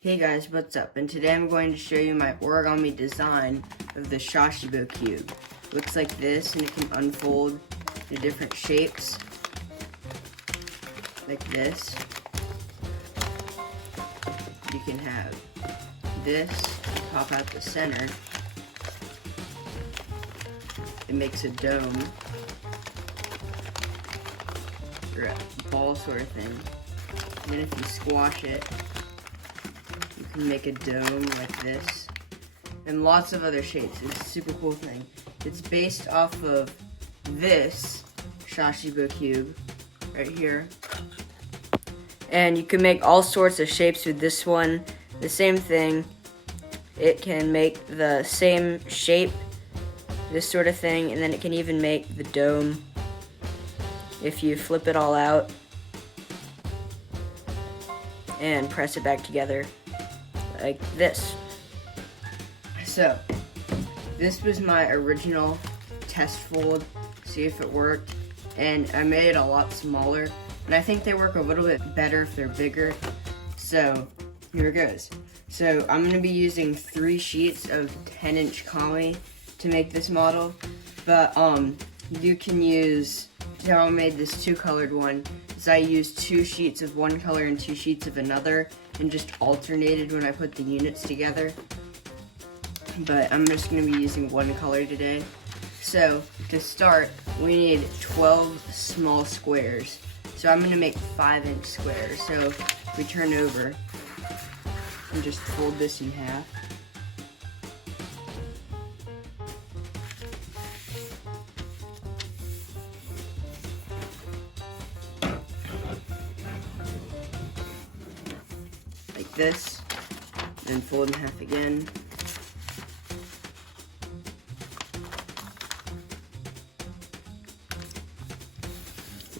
Hey guys, what's up? And today I'm going to show you my origami design of the Shashibo cube. Looks like this, and it can unfold into different shapes, like this. You can have this pop out the center. It makes a dome, or a ball sort of thing. And then if you squash it, you can make a dome like this, and lots of other shapes. It's a super cool thing. It's based off of this Shashibo cube right here. And you can make all sorts of shapes with this one. The same thing. It can make the same shape, this sort of thing, and then it can even make the dome if you flip it all out and press it back together like this. So, this was my original test fold, see if it worked, and I made it a lot smaller, and I think they work a little bit better if they're bigger. So, here it goes. So, I'm going to be using 3 sheets of 10-inch kami to make this model, but you can use, how I made this 2-colored one, is I used 2 sheets of one color and 2 sheets of another, and just alternated when I put the units together. But I'm just going to be using one color today. So, to start, we need 12 small squares. So I'm going to make 5-inch squares. So, if we turn over and just fold this in half. Like this, then fold in half again.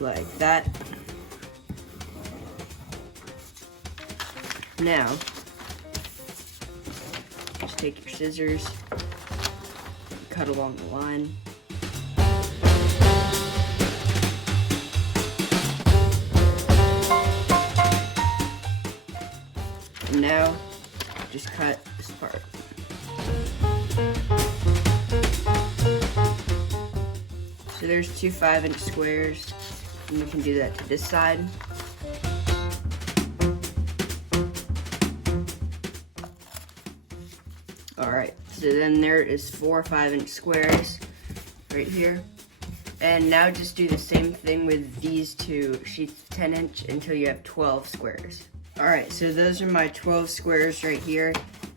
Like that. Now, just take your scissors, cut along the line. And now, just cut this part. So there's 2 5-inch squares, and you can do that to this side. Alright, so then there is 4 5-inch squares right here. And now just do the same thing with these 2 sheets of 10-inch until you have 12 squares. Alright, so those are my 12 squares right here.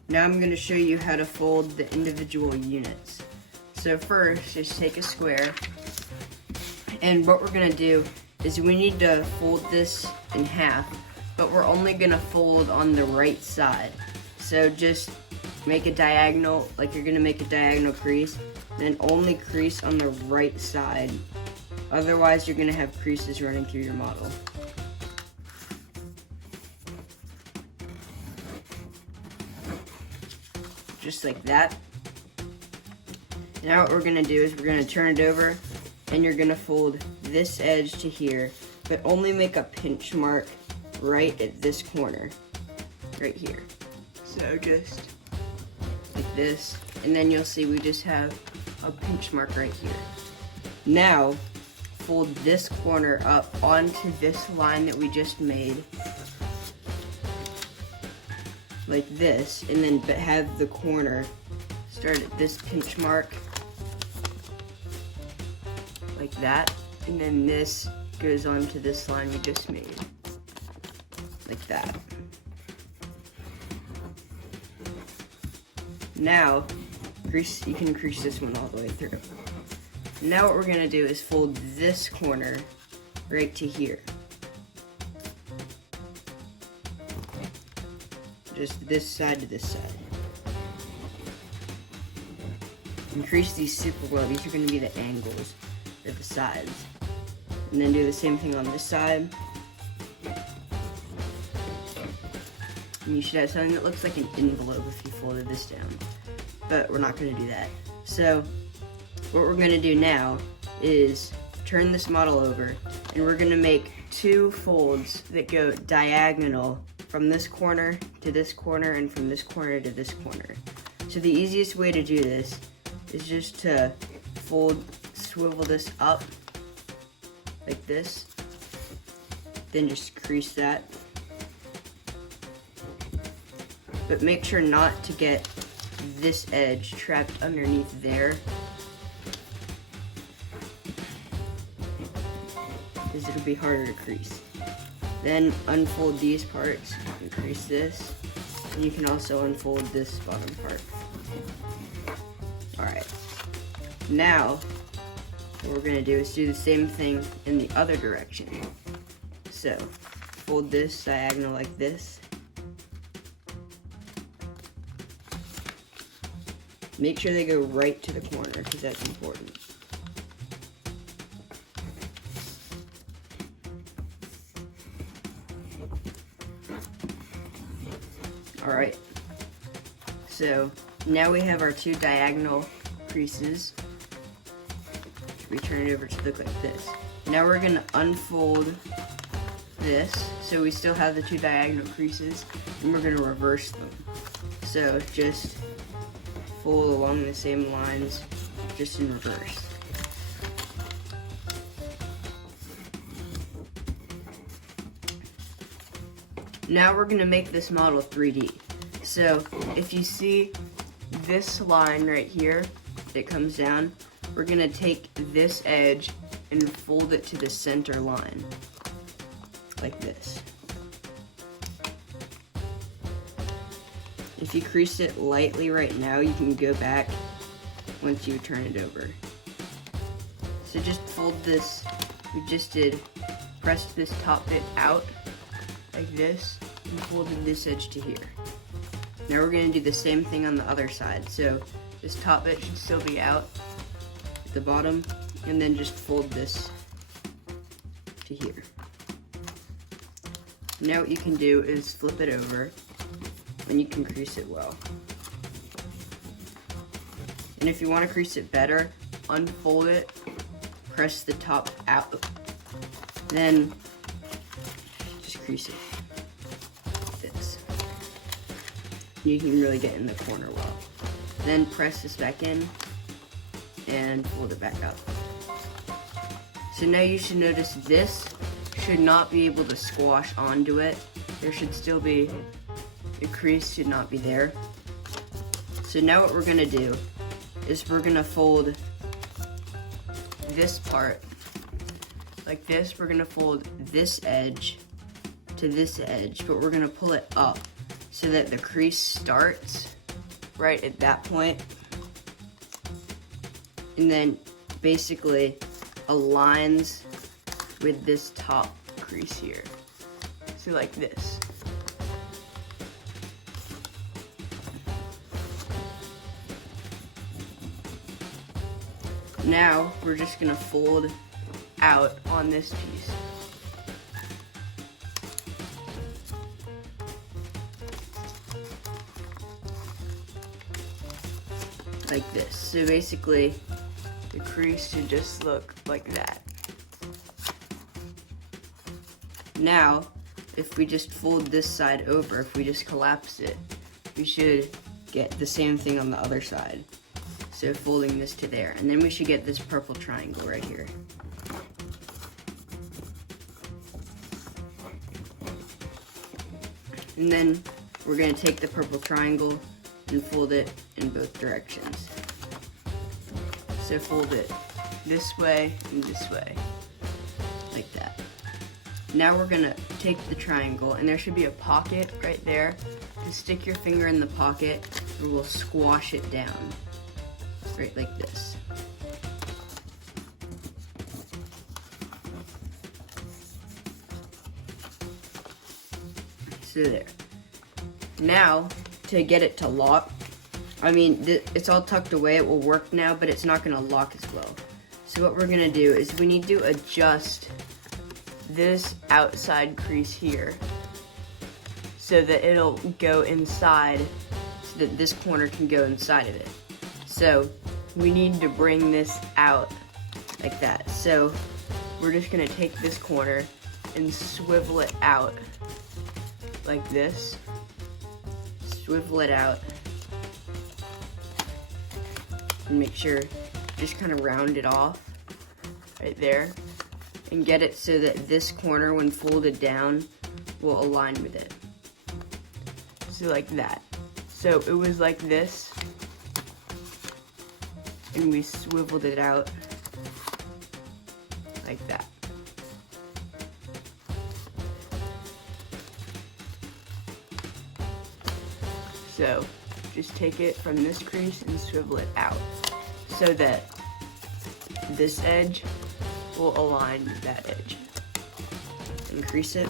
Now I'm going to show you how to fold the individual units. So first, just take a square, and what we're going to do is we need to fold this in half, but we're only going to fold on the right side. So just make a diagonal, like you're going to make a diagonal crease, then only crease on the right side. Otherwise, you're going to have creases running through your model. Just like that. Now what we're going to do is we're going to turn it over, and you're going to fold this edge to here, but only make a pinch mark right at this corner, right here. So just like this, and then you'll see we just have a pinch mark right here. Now, fold this corner up onto this line that we just made, like this, and then have the corner start at this pinch mark, like that, and then this goes on to this line we just made, like that. Now, you can crease this one all the way through. Now what we're going to do is fold this corner right to here. Just this side to this side. Increase these super well. These are going to be the angles at the sides. And then do the same thing on this side. And you should have something that looks like an envelope if you folded this down. But we're not going to do that. So what we're going to do now is turn this model over, and we're going to make 2 folds that go diagonal from this corner to this corner and from this corner to this corner. So the easiest way to do this is just to swivel this up like this, then just crease that. But make sure not to get this edge trapped underneath there, because it'll be harder to crease. Then unfold these parts and crease this. And you can also unfold this bottom part. Alright, now what we're gonna do is do the same thing in the other direction. So, fold this diagonal like this. Make sure they go right to the corner, because that's important. Alright, so now we have our two diagonal creases. We turn it over to look like this. Now we're going to unfold this, so we still have the two diagonal creases, and we're going to reverse them. So just fold along the same lines, just in reverse. Now we're going to make this model 3D. So if you see this line right here that comes down, we're going to take this edge and fold it to the center line, like this. If you crease it lightly right now, you can go back once you turn it over. So just fold this, we just did, press this top bit out, like this, and folded this edge to here. Now we're going to do the same thing on the other side. So this top bit should still be out at the bottom, and then just fold this to here. Now what you can do is flip it over, and you can crease it well. And if you want to crease it better, unfold it, press the top out, then just crease it. You can really get in the corner well. Then press this back in and fold it back up. So now you should notice this should not be able to squash onto it. There should still be, the crease should not be there. So now what we're gonna do is we're gonna fold this part like this. We're gonna fold this edge to this edge, but we're gonna pull it up so that the crease starts right at that point, and then basically aligns with this top crease here. So like this. Now we're just gonna fold out on this piece. Like this. So basically, the crease should just look like that. Now, if we just fold this side over, if we just collapse it, we should get the same thing on the other side. So folding this to there, and then we should get this purple triangle right here. And then we're going to take the purple triangle and fold it in both directions. So fold it this way and this way, like that. Now we're gonna take the triangle, and there should be a pocket right there. Just stick your finger in the pocket, and we'll squash it down, right like this. So there. Now, to get it to lock, I mean, it's all tucked away, it will work now, but it's not gonna lock as well. So what we're gonna do is we need to adjust this outside crease here so that it'll go inside, so that this corner can go inside of it. So we need to bring this out like that. So we're just gonna take this corner and swivel it out like this, swivel it out, and make sure, just kind of round it off right there, and get it so that this corner, when folded down, will align with it. So like that. So it was like this, and we swiveled it out like that. So just take it from this crease and swivel it out so that this edge will align with that edge. Increase it.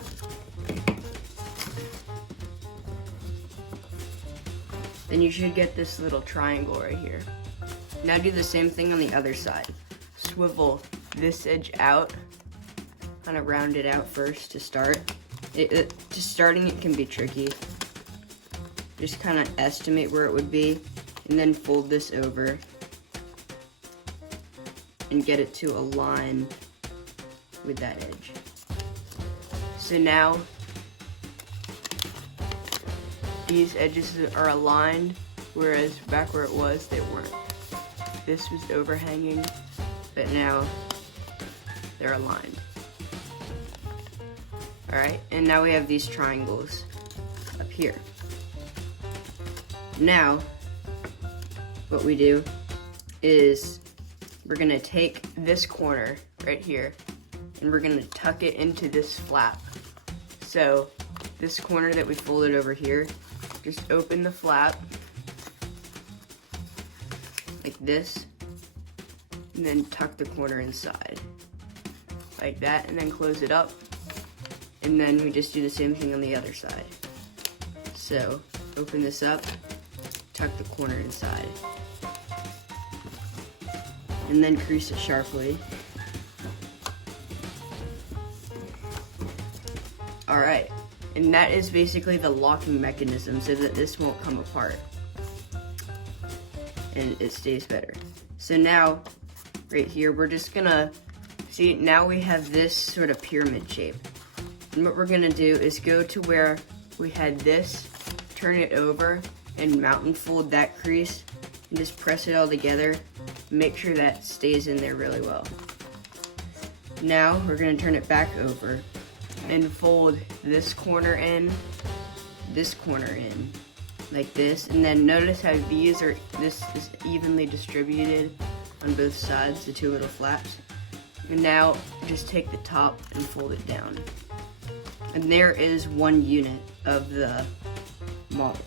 Then you should get this little triangle right here. Now do the same thing on the other side. Swivel this edge out, kind of round it out first to start. Just starting it can be tricky. Just kind of estimate where it would be, and then fold this over and get it to align with that edge. So now these edges are aligned, whereas back where it was, they weren't. This was overhanging, but now they're aligned. All right, and now we have these triangles up here. Now, what we do is we're gonna take this corner right here and we're gonna tuck it into this flap. So this corner that we folded over here, just open the flap like this, and then tuck the corner inside like that, and then close it up, and then we just do the same thing on the other side. So open this up, tuck the corner inside, and then crease it sharply. All right, and that is basically the locking mechanism so that this won't come apart and it stays better. So now, right here, we're just gonna, see, now we have this sort of pyramid shape. And what we're gonna do is go to where we had this, turn it over, and mountain fold that crease, and just press it all together. Make sure that stays in there really well. Now we're gonna turn it back over and fold this corner in, like this, and then notice how this is evenly distributed on both sides, the two little flaps. And now just take the top and fold it down. And there is one unit of the model,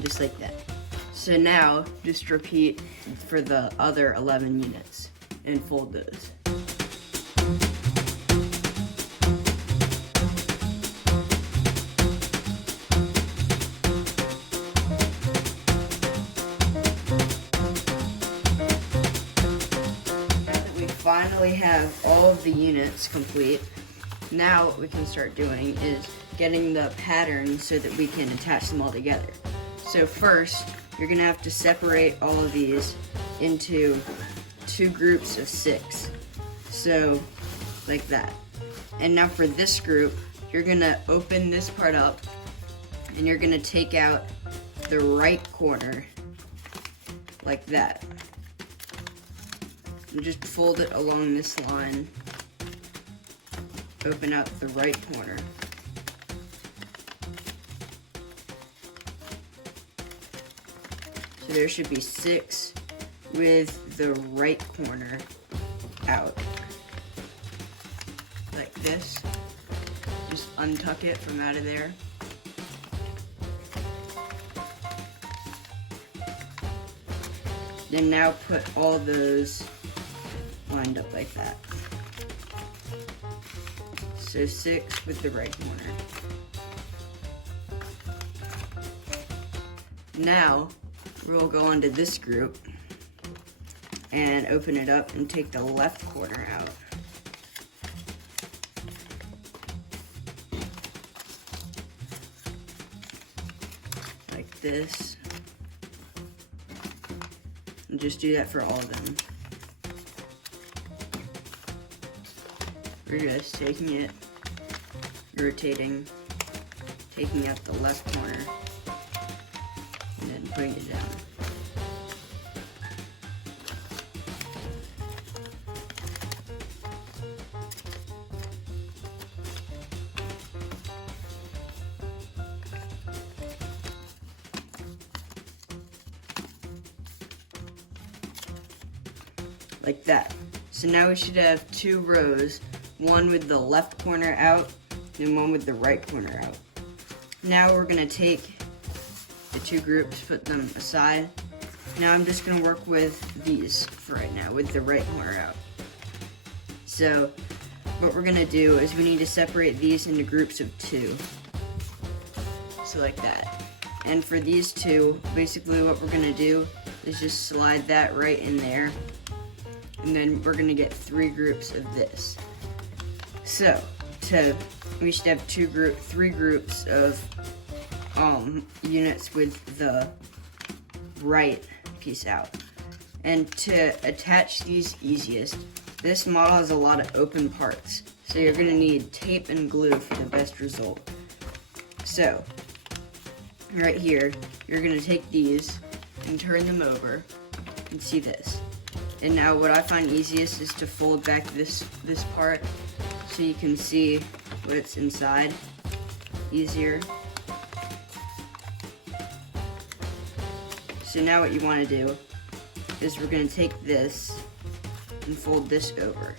just like that. So now just repeat for the other 11 units and fold those. Finally have all of the units complete. Now what we can start doing is getting the pattern so that we can attach them all together. So first, you're gonna have to separate all of these into 2 groups of 6. So, like that. And now for this group, you're gonna open this part up and you're gonna take out the right corner, like that. And just fold it along this line, open up the right corner. So there should be 6 with the right corner out, like this. Just untuck it from out of there. Then now put all those lined up like that. So 6 with the right corner. Now we'll go onto this group and open it up and take the left corner out. Like this. And just do that for all of them. We're just taking it, rotating, taking out the left corner and then putting it down. Like that. So now we should have 2 rows, one with the left corner out and one with the right corner out. Now we're gonna take the 2 groups, put them aside. Now I'm just gonna work with these for right now, with the right corner out. So what we're gonna do is we need to separate these into groups of 2. So like that. And for these 2, basically what we're gonna do is just slide that right in there. And then we're gonna get 3 groups of this. So we should have 3 groups of units with the right piece out. And to attach these easiest, this model has a lot of open parts, so you're gonna need tape and glue for the best result. So right here, you're gonna take these and turn them over and see this. And now what I find easiest is to fold back this part so you can see what's inside easier. So now what you want to do is we're going to take this and fold this over.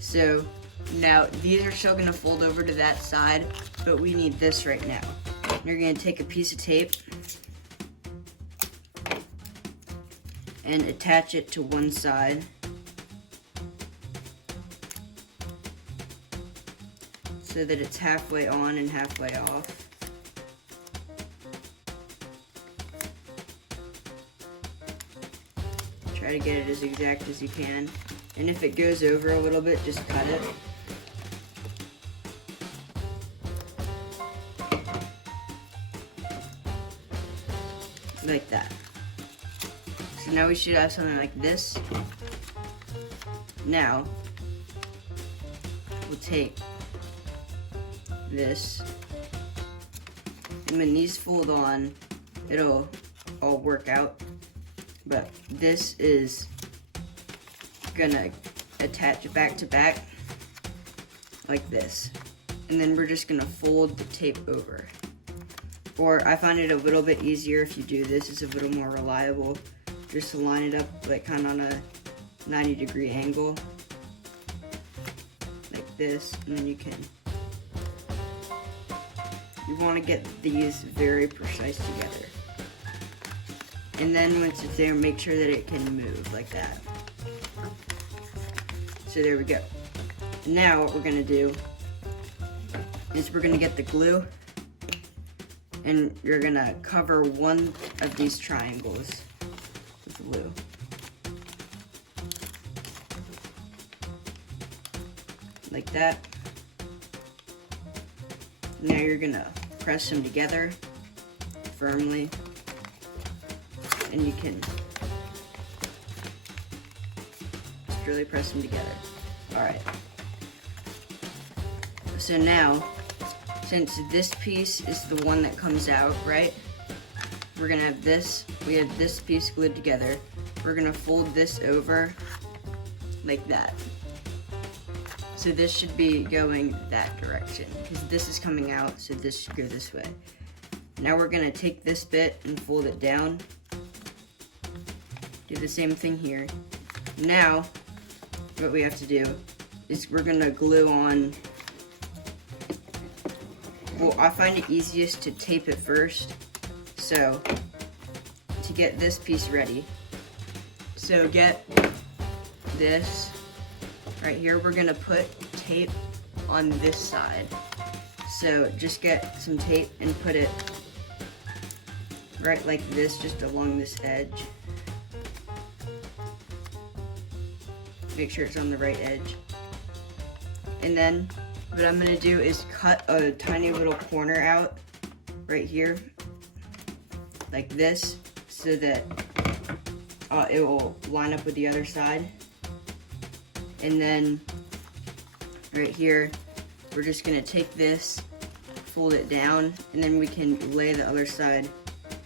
So now these are still going to fold over to that side, but we need this right now. You're going to take a piece of tape and attach it to one side. So that it's halfway on and halfway off. Try to get it as exact as you can. And if it goes over a little bit, just cut it. Like that. So now we should have something like this. Now, we'll take this, and when these fold on, it'll all work out, but this is gonna attach back to back like this, and then we're just gonna fold the tape over. Or I find it a little bit easier if you do this, it's a little more reliable, just to line it up like kind of on a 90-degree angle like this, and then you want to get these very precise together. And then once it's there, make sure that it can move like that. So there we go. Now what we're going to do is we're going to get the glue, and you're going to cover one of these triangles with glue. Like that. Now you're going to press them together firmly, and you can just really press them together. Alright. So now, since this piece is the one that comes out, right? We're gonna have this, we have this piece glued together. We're gonna fold this over like that. So this should be going that direction, because this is coming out, so this should go this way. Now we're gonna take this bit and fold it down. Do the same thing here. Now, what we have to do is we're gonna glue on, well, I find it easiest to tape it first. So, to get this piece ready, so get this right here, we're gonna put tape on this side. So just get some tape and put it right like this, just along this edge. Make sure it's on the right edge. And then what I'm gonna do is cut a tiny little corner out right here, like this, so that it will line up with the other side. And then right here, we're just gonna take this, fold it down, and then we can lay the other side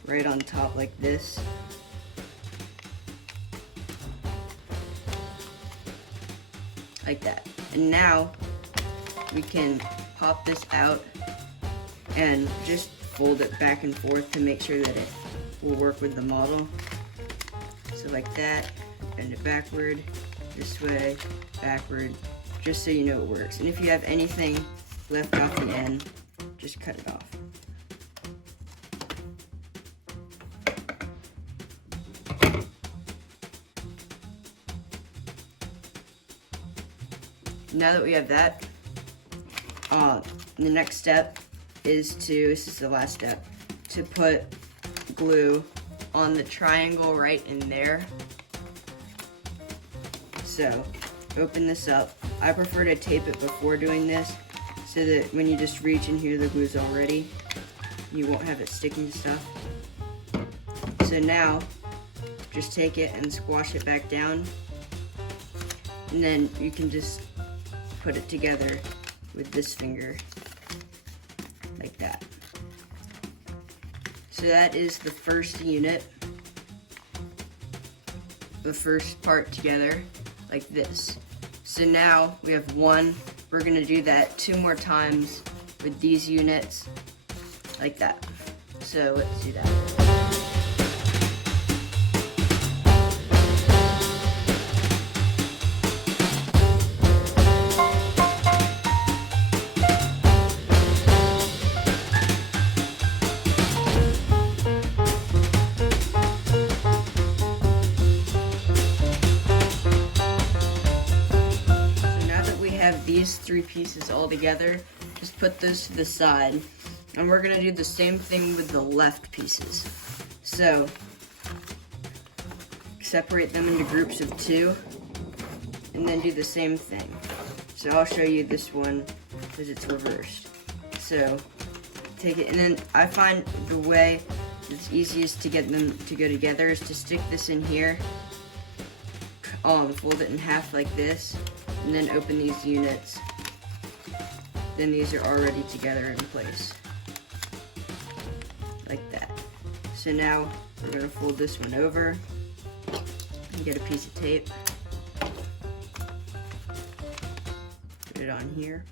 right on top like this. Like that. And now we can pop this out and just fold it back and forth to make sure that it will work with the model. So like that, bend it backward, this way, backward, just so you know it works. And if you have anything left off the end, just cut it off. Now that we have that, the next step is this is the last step, to put glue on the triangle right in there. So, open this up. I prefer to tape it before doing this, so that when you just reach in here, the glue's already. You won't have it sticking to stuff. So now, just take it and squash it back down, and then you can just put it together with this finger, like that. So that is the first unit, the first part together, like this. So now we have one. We're gonna do that 2 more times with these units, like that. So let's do that. These 3 pieces all together, just put those to the side, and we're gonna do the same thing with the left pieces. So separate them into groups of 2, and then do the same thing. So I'll show you this one because it's reversed. So take it, and then I find the way that's easiest to get them to go together is to stick this in here, fold it in half like this, and then open these units. Then these are already together in place, like that. So now we're gonna fold this one over and get a piece of tape, put it on here.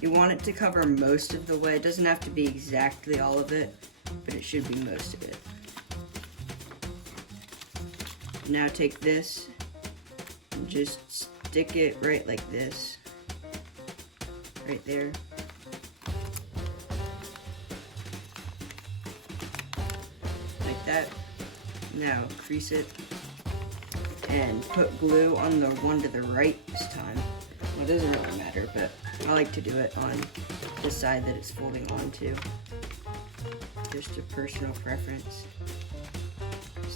You want it to cover most of the way. It doesn't have to be exactly all of it, but it should be most of it. Now take this, just stick it right like this, right there. Like that. Now crease it and put glue on the one to the right this time. Well, it doesn't really matter, but I like to do it on the side that it's folding onto. Just a personal preference.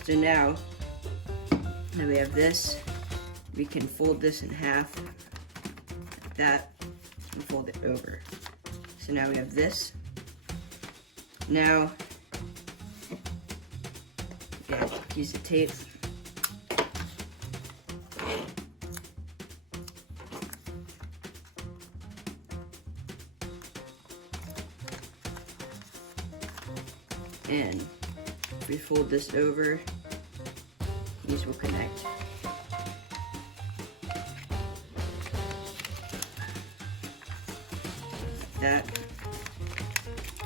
So now that we have this, we can fold this in half, like that, and fold it over. So now we have this. Now, get a piece of tape. And if we fold this over, these will connect. That.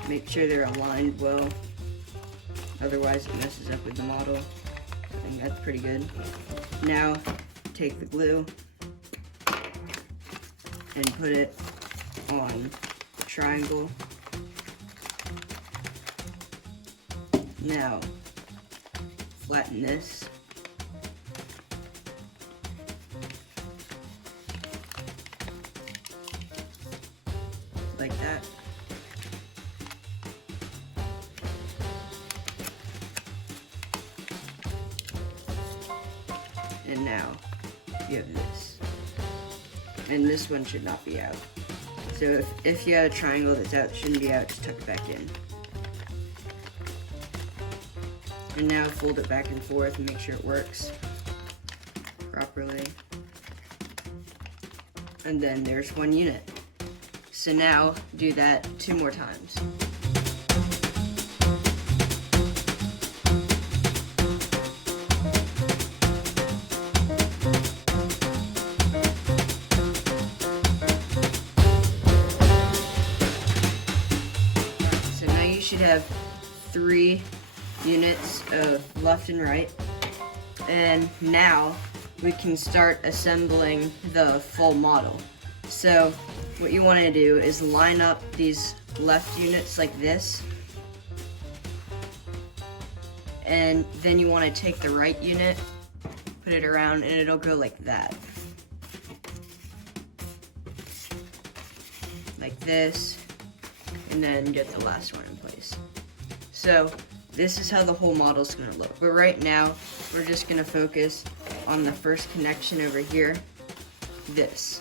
Make sure they're aligned well, otherwise it messes up with the model. I think that's pretty good. Now take the glue and put it on the triangle. Now flatten this. Like that. And now you have this. And this one should not be out. So if you have a triangle that's out, it shouldn't be out, just tuck it back in. And now fold it back and forth and make sure it works properly. And then there's one unit. So now do that 2 more times. So now you should have 3 units of left and right. And now we can start assembling the full model. So what you want to do is line up these left units like this, and then you want to take the right unit, put it around, and it'll go like that. Like this, and then get the last one in place. So this is how the whole model is going to look. But right now, we're just going to focus on the first connection over here, this.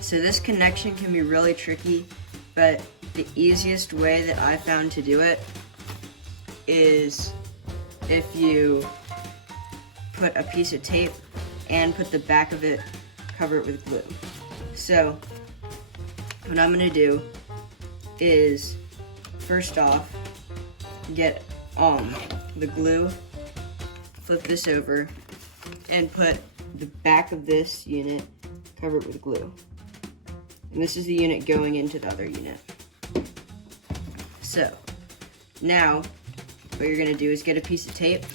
So this connection can be really tricky, but the easiest way that I found to do it is if you put a piece of tape and put the back of it, cover it with glue. So what I'm going to do is, first off, get the glue, flip this over, and put the back of this unit, cover it with glue. And this is the unit going into the other unit. So now what you're going to do is get a piece of tape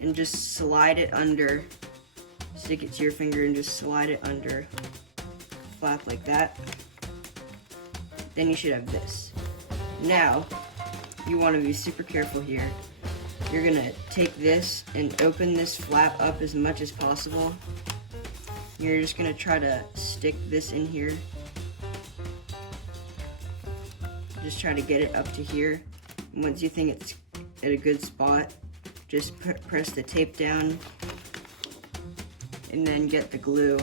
and just slide it under, stick it to your finger and just slide it under, flap like that. Then you should have this. Now you want to be super careful here. You're going to take this and open this flap up as much as possible. You're just going to try to stick this in here. Just try to get it up to here. And once you think it's at a good spot, just press the tape down and then get the glue.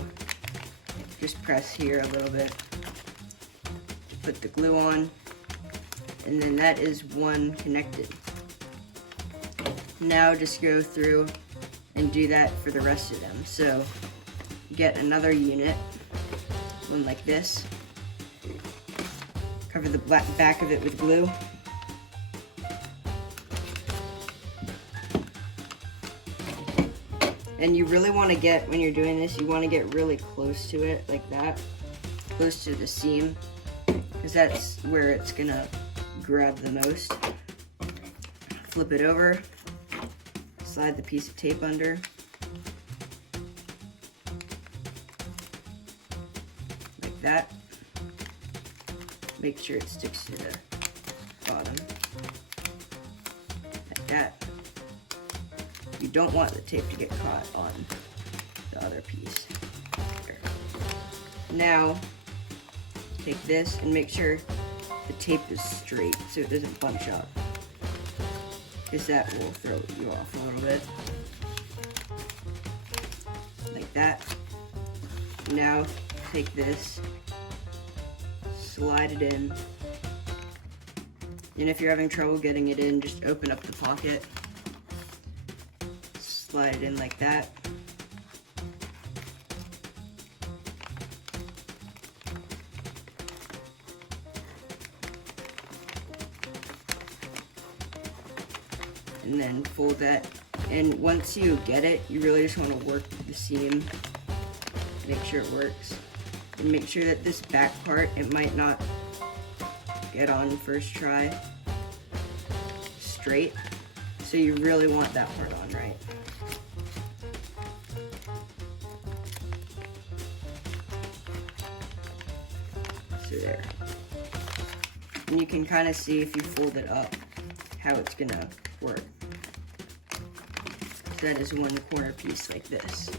Just press here a little bit. Put the glue on, and then that is one connected. Now just go through and do that for the rest of them. So get another unit, one like this, cover the back of it with glue, and you really want to get, when you're doing this, you want to get really close to it, like that, close to the seam, because that's where it's gonna grab the most. Flip it over, slide the piece of tape under, like that. Make sure it sticks to the bottom, like that. You don't want the tape to get caught on the other piece. Here. Now, take this and make sure the tape is straight so it doesn't bunch up, because that will throw you off a little bit. Like that. Now, take this, slide it in, and if you're having trouble getting it in, just open up the pocket, slide it in like that. And then fold that, and once you get it, you really just want to work the seam, make sure it works, and make sure that this back part, it might not get on first try straight, so you really want that part on right. So there. And you can kind of see if you fold it up how it's gonna work. That is one corner piece like this.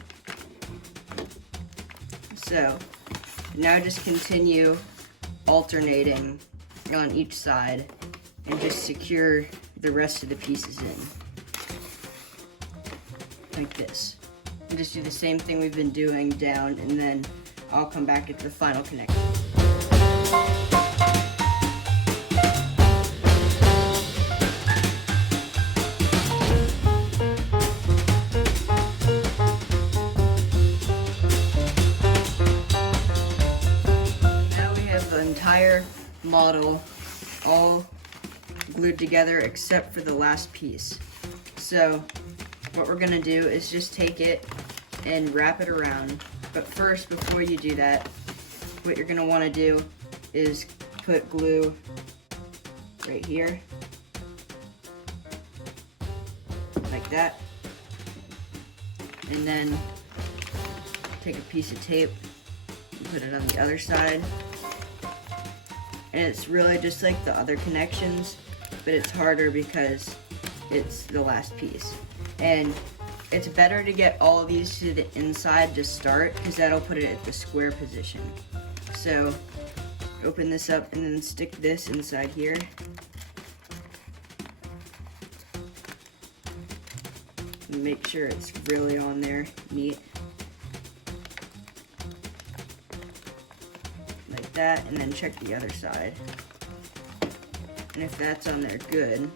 So now just continue alternating on each side and just secure the rest of the pieces in like this. And just do the same thing we've been doing down, and then I'll come back at the final connection. entire model all glued together except for the last piece. So what we're gonna do is just take it and wrap it around. But first, before you do that, what you're gonna wanna do is put glue right here, like that. And then take a piece of tape and put it on the other side. And it's really just like the other connections, but it's harder because it's the last piece. And it's better to get all of these to the inside to start, because that'll put it at the square position. So open this up and then stick this inside here. And make sure it's really on there, neat. Like that, and then check the other side. And if that's on there good,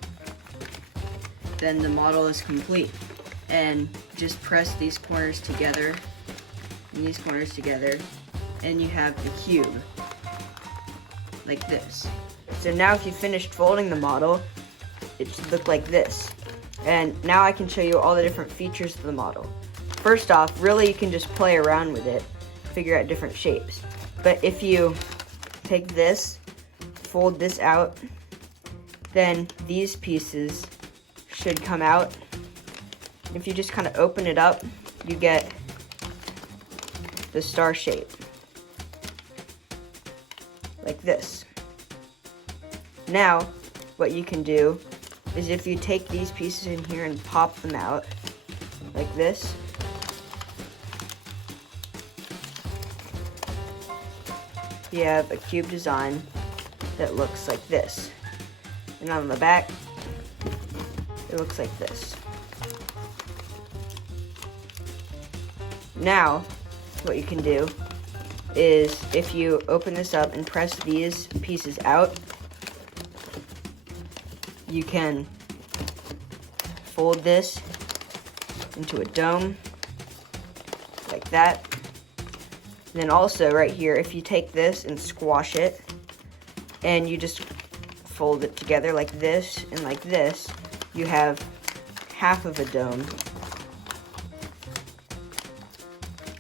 then the model is complete. And just press these corners together and these corners together, and you have the cube, like this. So now if you finished folding the model, it should look like this. And now I can show you all the different features of the model. First off, really you can just play around with it, figure out different shapes. But if you take this, fold this out, then these pieces should come out. If you just kind of open it up, you get the star shape, like this. Now, what you can do is if you take these pieces in here and pop them out, like this, you have a cube design that looks like this. And on the back, it looks like this. Now, what you can do is if you open this up and press these pieces out, you can fold this into a dome, like that. And then also right here, if you take this and squash it, and you just fold it together like this and like this, you have half of a dome,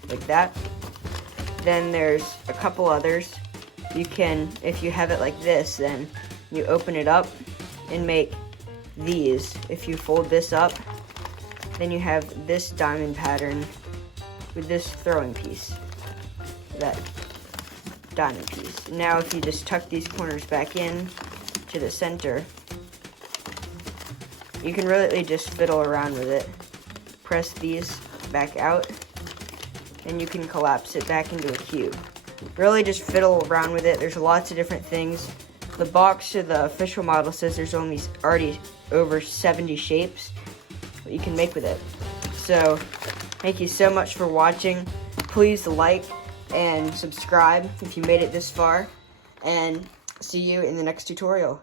like that. Then there's a couple others. You can, if you have it like this, then you open it up and make these. If you fold this up, then you have this diamond pattern with this throwing piece, that diamond piece. Now if you just tuck these corners back in to the center, you can really just fiddle around with it. Press these back out, and you can collapse it back into a cube. Really just fiddle around with it. There's lots of different things. The box to the official model says there's only already over 70 shapes that you can make with it. So, thank you so much for watching. Please like and subscribe if you made it this far, and see you in the next tutorial.